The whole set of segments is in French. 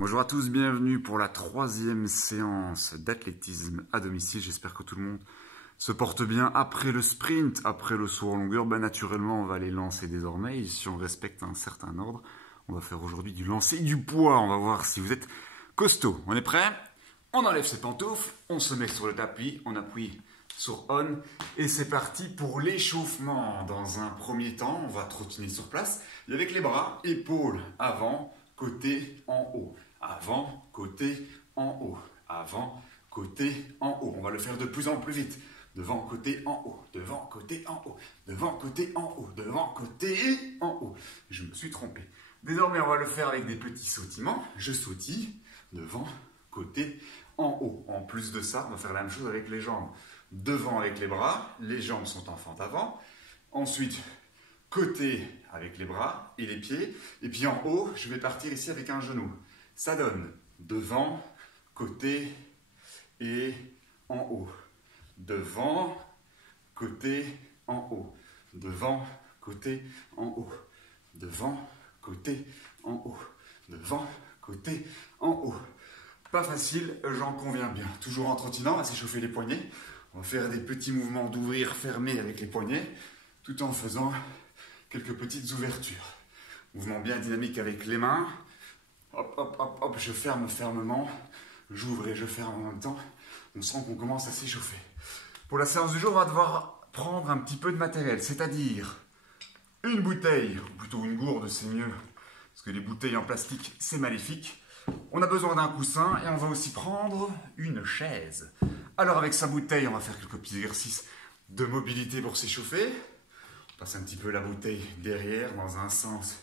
Bonjour à tous, bienvenue pour la troisième séance d'athlétisme à domicile. J'espère que tout le monde se porte bien après le sprint, après le saut en longueur. Naturellement, on va les lancer désormais. Et si on respecte un certain ordre, on va faire aujourd'hui du lancer du poids. On va voir si vous êtes costaud. On est prêt? On enlève ses pantoufles, on se met sur le tapis, on appuie sur on et c'est parti pour l'échauffement. Dans un premier temps, on va trottiner sur place et avec les bras, épaules avant, côté en haut. Avant, côté en haut. Avant, côté en haut. On va le faire de plus en plus vite. Devant, côté en haut. Devant, côté en haut. Devant, côté en haut. Devant, côté en haut. Je me suis trompé. Désormais, on va le faire avec des petits sautillements. Je sautille devant, côté en haut. En plus de ça, on va faire la même chose avec les jambes. Devant avec les bras, les jambes sont en fente avant. Ensuite, côté avec les bras et les pieds. Et puis en haut, je vais partir ici avec un genou. Ça donne devant, côté et en haut. Devant, côté, en haut. Devant, côté, en haut. Devant, côté, en haut. Devant, côté, en haut. Pas facile, j'en conviens bien. Toujours en trottinant, on va s'échauffer les poignets. On va faire des petits mouvements d'ouvrir, fermer avec les poignets, tout en faisant quelques petites ouvertures. Mouvement bien dynamique avec les mains. Hop, hop, hop, hop, je ferme fermement. J'ouvre et je ferme en même temps. On sent qu'on commence à s'échauffer. Pour la séance du jour, on va devoir prendre un petit peu de matériel, c'est-à-dire une bouteille, ou plutôt une gourde, c'est mieux, parce que les bouteilles en plastique, c'est maléfique. On a besoin d'un coussin et on va aussi prendre une chaise. Alors avec sa bouteille, on va faire quelques petits exercices de mobilité pour s'échauffer. On passe un petit peu la bouteille derrière dans un sens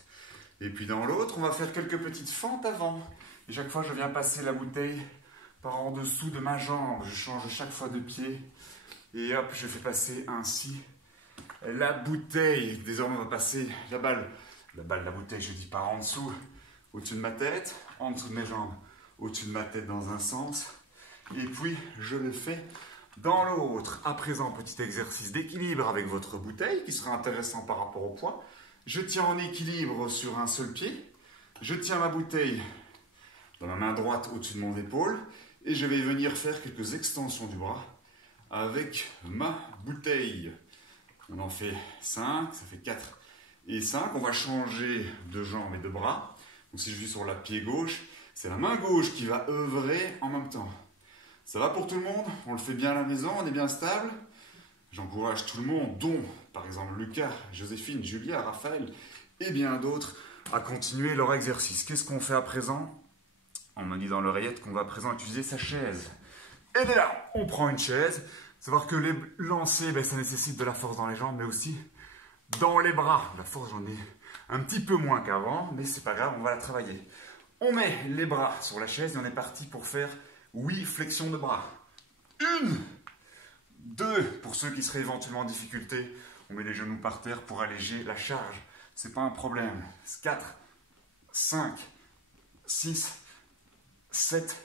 et puis dans l'autre. On va faire quelques petites fentes avant. Et chaque fois, je viens passer la bouteille par en dessous de ma jambe. Je change chaque fois de pied et hop, je fais passer ainsi la bouteille. Désormais, on va passer la balle, la bouteille, je dis par en dessous, au-dessus de ma tête, en dessous de mes jambes, au-dessus de ma tête dans un sens. Et puis, je le fais dans l'autre. À présent, petit exercice d'équilibre avec votre bouteille qui sera intéressant par rapport au poids. Je tiens en équilibre sur un seul pied. Je tiens ma bouteille dans ma main droite au-dessus de mon épaule. Et je vais venir faire quelques extensions du bras avec ma bouteille. On en fait 5, ça fait 4 et 5. On va changer de jambes et de bras. Donc si je suis sur le pied gauche, c'est la main gauche qui va œuvrer en même temps. Ça va pour tout le monde? On le fait bien à la maison? On est bien stable? J'encourage tout le monde, dont par exemple Lucas, Joséphine, Julia, Raphaël et bien d'autres, à continuer leur exercice. Qu'est-ce qu'on fait à présent? On me dit dans l'oreillette qu'on va à présent utiliser sa chaise. Et dès là, on prend une chaise. Savoir que les lancers, ça nécessite de la force dans les jambes, mais aussi dans les bras. La force, j'en ai un petit peu moins qu'avant, mais c'est pas grave, on va la travailler. On met les bras sur la chaise et on est parti pour faire 8 flexions de bras. 1, 2, pour ceux qui seraient éventuellement en difficulté, on met les genoux par terre pour alléger la charge. C'est pas un problème. 4, 5, 6, 7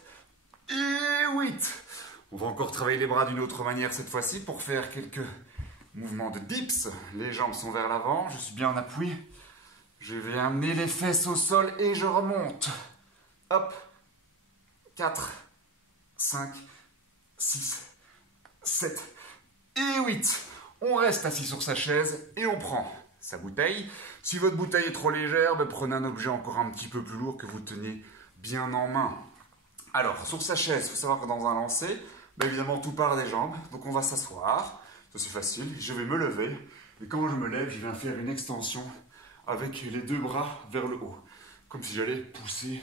et 8. On va encore travailler les bras d'une autre manière cette fois-ci pour faire quelques mouvements de dips. Les jambes sont vers l'avant, je suis bien en appui. Je vais amener les fesses au sol et je remonte. Hop. 4, 5, 6, 7 et 8. On reste assis sur sa chaise et on prend sa bouteille. Si votre bouteille est trop légère, prenez un objet encore un petit peu plus lourd que vous teniez bien en main. Alors, sur sa chaise, il faut savoir que dans un lancer, évidemment, tout part des jambes. Donc, on va s'asseoir. Ça, c'est facile. Je vais me lever. Et quand je me lève, je viens faire une extension avec les deux bras vers le haut. Comme si j'allais pousser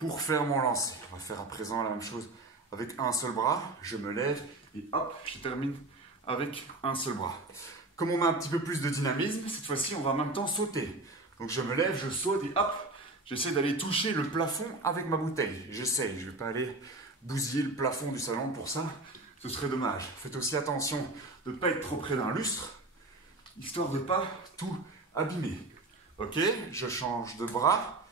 pour faire mon lancer. On va faire à présent la même chose avec un seul bras. Je me lève et hop, je termine avec un seul bras. Comme on a un petit peu plus de dynamisme, cette fois-ci, on va en même temps sauter. Donc, je me lève, je saute et hop, j'essaie d'aller toucher le plafond avec ma bouteille. J'essaye, je ne vais pas aller bousiller le plafond du salon pour ça. Ce serait dommage. Faites aussi attention de ne pas être trop près d'un lustre, histoire de ne pas tout abîmer. Ok, je change de bras.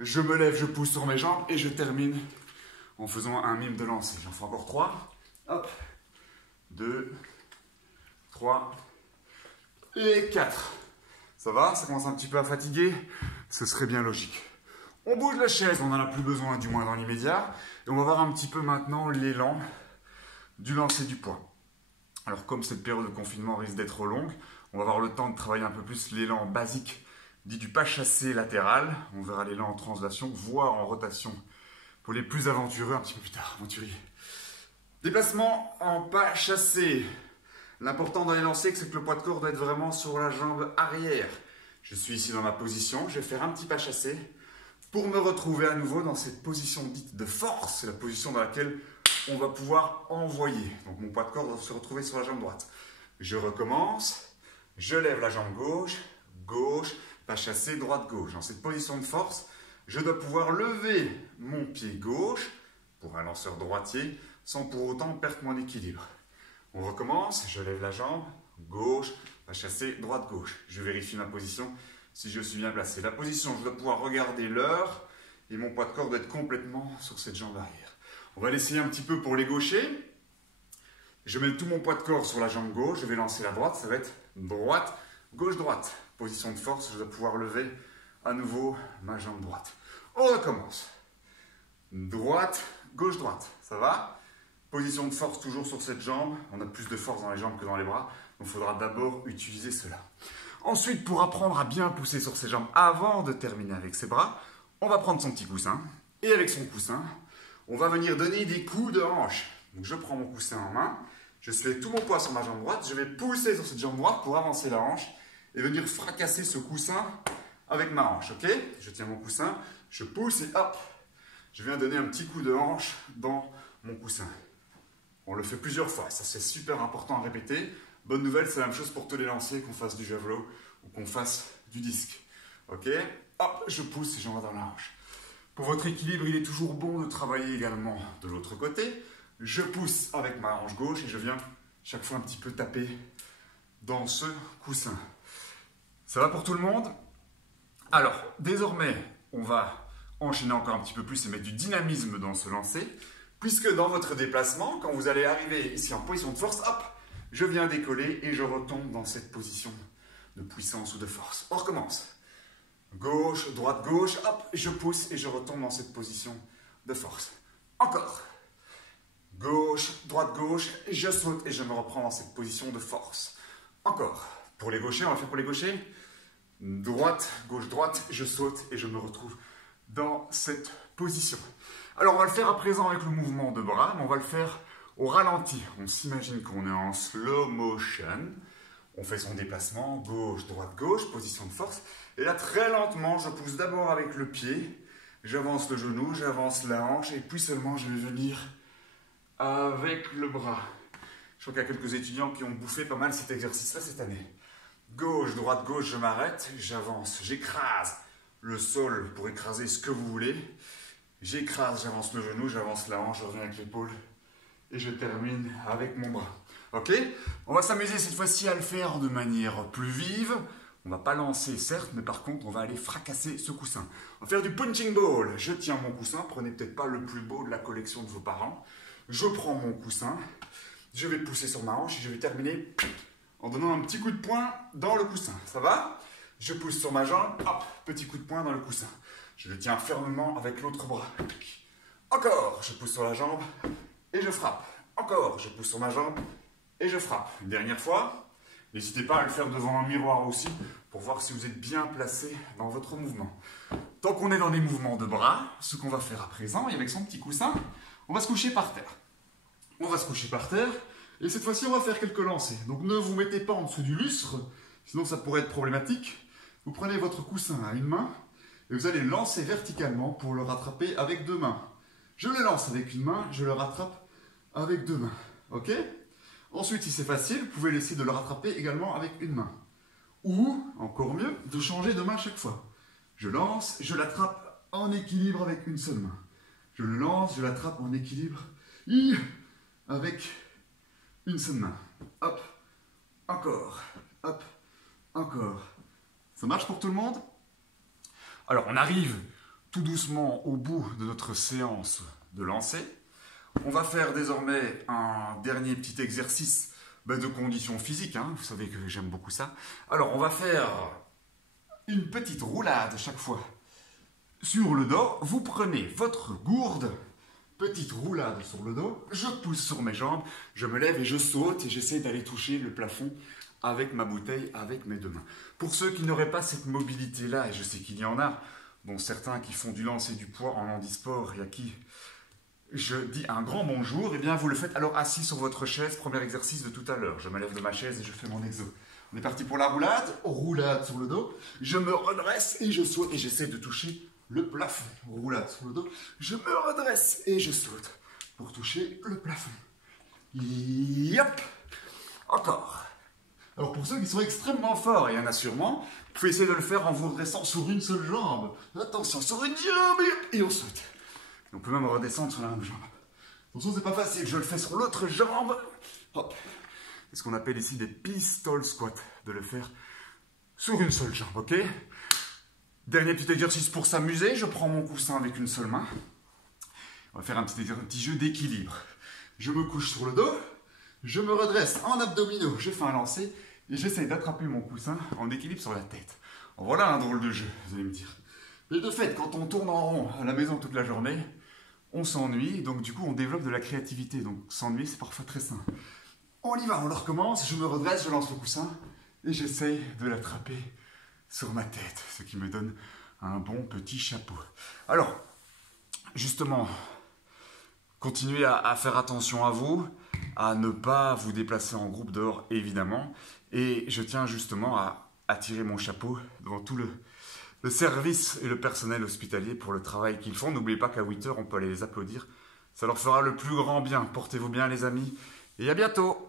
Je me lève, je pousse sur mes jambes et je termine en faisant un mime de lancer. J'en fais encore 3. Hop. 2, 3 et 4. Ça va? Ça commence un petit peu à fatiguer? Ce serait bien logique. On bouge la chaise, on n'en a plus besoin, du moins dans l'immédiat. Et on va voir un petit peu maintenant l'élan du lancer du poids. Alors comme cette période de confinement risque d'être longue, on va avoir le temps de travailler un peu plus l'élan basique, dit du pas chassé latéral. On verra l'élan en translation, voire en rotation pour les plus aventureux un petit peu plus tard, aventuriers. Déplacement en pas chassé. L'important dans les lancers, c'est que le poids de corps doit être vraiment sur la jambe arrière. Je suis ici dans ma position, je vais faire un petit pas chassé pour me retrouver à nouveau dans cette position dite de force. C'est la position dans laquelle on va pouvoir envoyer. Donc mon poids de corps doit se retrouver sur la jambe droite. Je recommence, je lève la jambe gauche, gauche, pas chassé, droite, gauche. Dans cette position de force, je dois pouvoir lever mon pied gauche pour un lanceur droitier sans pour autant perdre mon équilibre. On recommence, je lève la jambe, gauche, pas chassé, droite, gauche. Je vérifie ma position si je suis bien placé. La position, je dois pouvoir regarder l'heure et mon poids de corps doit être complètement sur cette jambe arrière. On va l'essayer un petit peu pour les gauchers. Je mets tout mon poids de corps sur la jambe gauche, je vais lancer la droite, ça va être droite, gauche, droite. Position de force, je dois pouvoir lever à nouveau ma jambe droite. On recommence. Droite, gauche, droite. Ça va? Position de force toujours sur cette jambe. On a plus de force dans les jambes que dans les bras. Donc il faudra d'abord utiliser cela. Ensuite, pour apprendre à bien pousser sur ses jambes avant de terminer avec ses bras, on va prendre son petit coussin. Et avec son coussin, on va venir donner des coups de hanche. Donc je prends mon coussin en main. Je suis avec tout mon poids sur ma jambe droite. Je vais pousser sur cette jambe droite pour avancer la hanche et venir fracasser ce coussin avec ma hanche. Ok? Je tiens mon coussin, je pousse et hop, je viens donner un petit coup de hanche dans mon coussin. On le fait plusieurs fois, ça c'est super important à répéter. Bonne nouvelle, c'est la même chose pour tous les lancers, qu'on fasse du javelot ou qu'on fasse du disque. Ok? Hop, je pousse et j'envoie dans la hanche. Pour votre équilibre, il est toujours bon de travailler également de l'autre côté. Je pousse avec ma hanche gauche et je viens chaque fois un petit peu taper dans ce coussin. Ça va pour tout le monde? Alors, désormais, on va enchaîner encore un petit peu plus et mettre du dynamisme dans ce lancer. Puisque dans votre déplacement, quand vous allez arriver ici en position de force, hop, je viens décoller et je retombe dans cette position de puissance ou de force. On recommence. Gauche, droite, gauche, hop, je pousse et je retombe dans cette position de force. Encore. Gauche, droite, gauche, je saute et je me reprends dans cette position de force. Encore. Pour les gauchers, on va le faire pour les gauchers. Droite, gauche, droite, je saute et je me retrouve dans cette position. Alors on va le faire à présent avec le mouvement de bras, mais on va le faire au ralenti. On s'imagine qu'on est en slow motion. On fait son déplacement, gauche, droite, gauche, position de force. Et là, très lentement, je pousse d'abord avec le pied. J'avance le genou, j'avance la hanche et puis seulement je vais venir avec le bras. Je crois qu'il y a quelques étudiants qui ont bouffé pas mal cet exercice-là cette année. Gauche, droite, gauche, je m'arrête, j'avance, j'écrase le sol pour écraser ce que vous voulez. J'écrase, j'avance le genou, j'avance la hanche, je reviens avec l'épaule et je termine avec mon bras. Ok? On va s'amuser cette fois-ci à le faire de manière plus vive. On ne va pas lancer, certes, mais par contre, on va aller fracasser ce coussin. On va faire du punching ball. Je tiens mon coussin, prenez peut-être pas le plus beau de la collection de vos parents. Je prends mon coussin, je vais pousser sur ma hanche et je vais terminer en donnant un petit coup de poing dans le coussin. Ça va? Je pousse sur ma jambe, hop, petit coup de poing dans le coussin. Je le tiens fermement avec l'autre bras. Encore, je pousse sur la jambe et je frappe. Encore, je pousse sur ma jambe et je frappe. Une dernière fois. N'hésitez pas à le faire devant un miroir aussi pour voir si vous êtes bien placé dans votre mouvement. Tant qu'on est dans les mouvements de bras, ce qu'on va faire à présent, et avec son petit coussin, on va se coucher par terre. On va se coucher par terre et cette fois-ci, on va faire quelques lancers. Donc ne vous mettez pas en dessous du lustre, sinon ça pourrait être problématique. Vous prenez votre coussin à une main et vous allez le lancer verticalement pour le rattraper avec deux mains. Je le lance avec une main, je le rattrape avec deux mains. Ok ? Ensuite, si c'est facile, vous pouvez essayer de le rattraper également avec une main. Ou, encore mieux, de changer de main chaque fois. Je lance, je l'attrape en équilibre avec une seule main. Je le lance, je l'attrape en équilibre avec une seule main. Hop, encore, hop, encore. Ça marche pour tout le monde? Alors, on arrive tout doucement au bout de notre séance de lancer. On va faire désormais un dernier petit exercice de condition physique. Vous savez que j'aime beaucoup ça. Alors, on va faire une petite roulade chaque fois sur le dos, vous prenez votre gourde, petite roulade sur le dos, je pousse sur mes jambes, je me lève et je saute et j'essaie d'aller toucher le plafond avec ma bouteille, avec mes deux mains. Pour ceux qui n'auraient pas cette mobilité-là, et je sais qu'il y en a, dont certains qui font du lancer du poids en handisport et à qui je dis un grand bonjour, et bien vous le faites alors assis sur votre chaise, premier exercice de tout à l'heure. Je me lève de ma chaise et je fais mon exo. On est parti pour la roulade, roulade sur le dos, je me redresse et je saute et j'essaie de toucher le plafond. Roulade sur le dos, je me redresse et je saute pour toucher le plafond. Yop. Encore. Alors pour ceux qui sont extrêmement forts, et il y en a sûrement, vous pouvez essayer de le faire en vous redressant sur une seule jambe. Attention, sur une jambe et on saute. On peut même redescendre sur la même jambe. Attention, c'est pas facile, je le fais sur l'autre jambe. Hop. C'est ce qu'on appelle ici des pistol squats, de le faire sur une seule jambe, ok? Dernier petit exercice pour s'amuser, je prends mon coussin avec une seule main. On va faire un petit jeu d'équilibre. Je me couche sur le dos, je me redresse en abdominaux, je fais un lancer et j'essaie d'attraper mon coussin en équilibre sur la tête. Voilà un drôle de jeu, vous allez me dire. Mais de fait, quand on tourne en rond à la maison toute la journée, on s'ennuie, donc du coup on développe de la créativité. Donc s'ennuyer, c'est parfois très sain. On y va, on le recommence, je me redresse, je lance le coussin et j'essaye de l'attraper sur ma tête, ce qui me donne un bon petit chapeau. Alors, justement, continuez à faire attention à vous, à ne pas vous déplacer en groupe dehors, évidemment. Et je tiens justement à tirer mon chapeau devant tout le service et le personnel hospitalier pour le travail qu'ils font. N'oubliez pas qu'à 8 h, on peut aller les applaudir. Ça leur fera le plus grand bien. Portez-vous bien, les amis, et à bientôt!